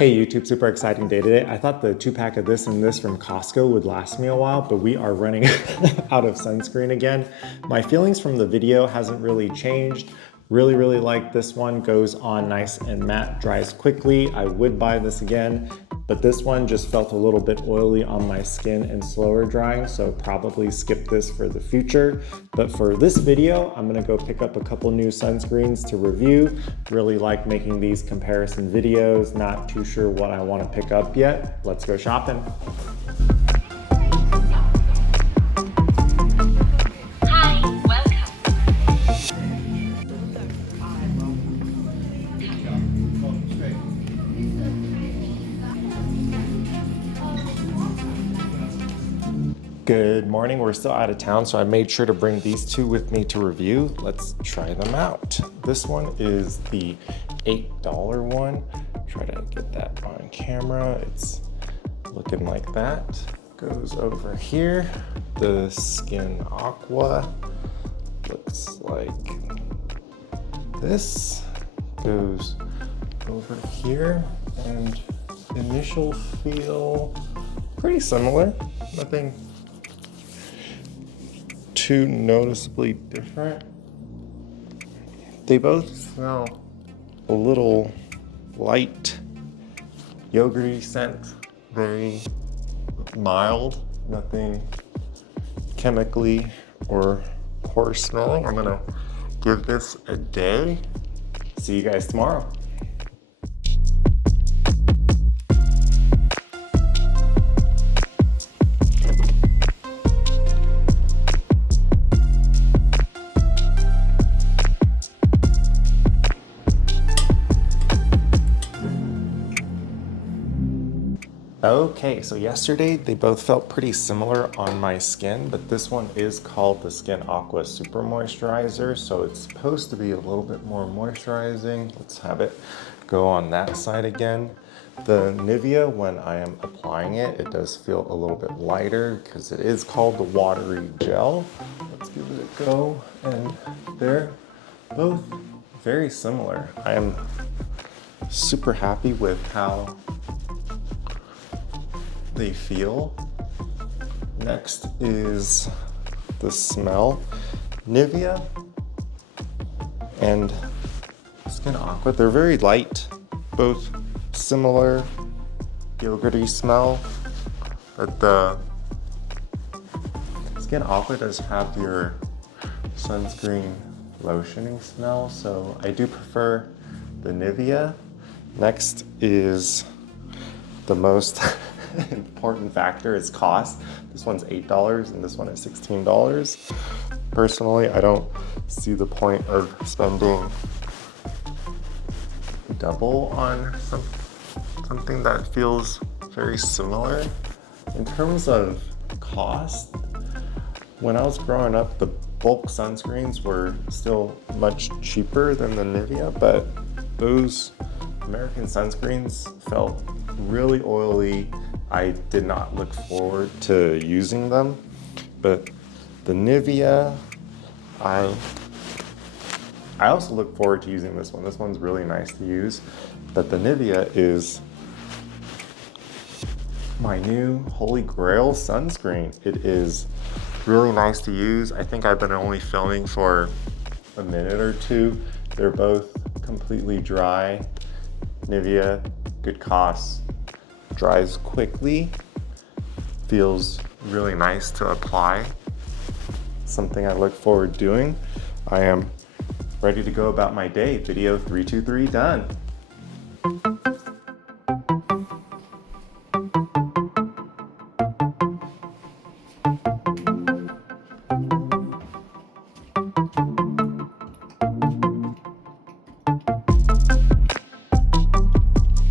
Hey YouTube, super exciting day today. I thought the 2-pack of this and this from Costco would last me a while, but we are running out of sunscreen again. My feelings from the video hasn't really changed. Really like this one, goes on nice and matte, dries quickly. I would buy this again, but this one just felt a little bit oily on my skin and slower drying, so probably skip this for the future. But for this video, I'm gonna go pick up a couple new sunscreens to review. Really like making these comparison videos, not too sure what I wanna pick up yet. Let's go shopping. Good morning, we're still out of town, so I made sure to bring these two with me to review. Let's try them out. This one is the $8 one. Try to get that on camera. It's looking like that. Goes over here. The Skin Aqua looks like this. Goes over here, and initial feel pretty similar. Nothing too noticeably different. They both smell a little light, yogurty scent, very mild, nothing chemically or poor smelling. I'm gonna give this a day. See you guys tomorrow. Okay, so yesterday they both felt pretty similar on my skin, but this one is called the Skin Aqua Super Moisturizer, so it's supposed to be a little bit more moisturizing. Let's have it go on that side again. The Nivea, when I am applying it, it does feel a little bit lighter because it is called the watery gel. Let's give it a go, and they're both very similar. I am super happy with how they feel. Next is the smell. Nivea and Skin Aqua, they're very light, both similar yogurty smell, but the Skin Aqua does have your sunscreen lotioning smell, so I do prefer the Nivea. Next is the most important factor is cost. This one's $8 and this one is $16. Personally, I don't see the point of spending double on something that feels very similar. In terms of cost, when I was growing up, the bulk sunscreens were still much cheaper than the Nivea, but those American sunscreens felt really oily. I did not look forward to using them, but the Nivea, I also look forward to using this one. This one's really nice to use, but the Nivea is my new Holy Grail sunscreen. It is really nice to use. I think I've been only filming for a minute or two. They're both completely dry. Nivea, good cost, dries quickly, feels really nice to apply. Something I look forward to doing. I am ready to go about my day. Video 323 done.